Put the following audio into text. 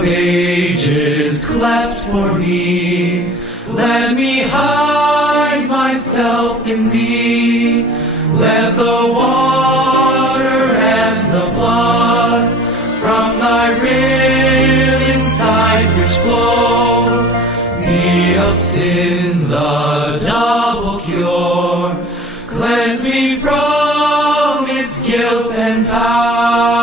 of ages cleft for me. Let me hide myself in thee. Let the water and the blood from thy rib inside which flow be of sin the double cure. Cleanse me from its guilt and power.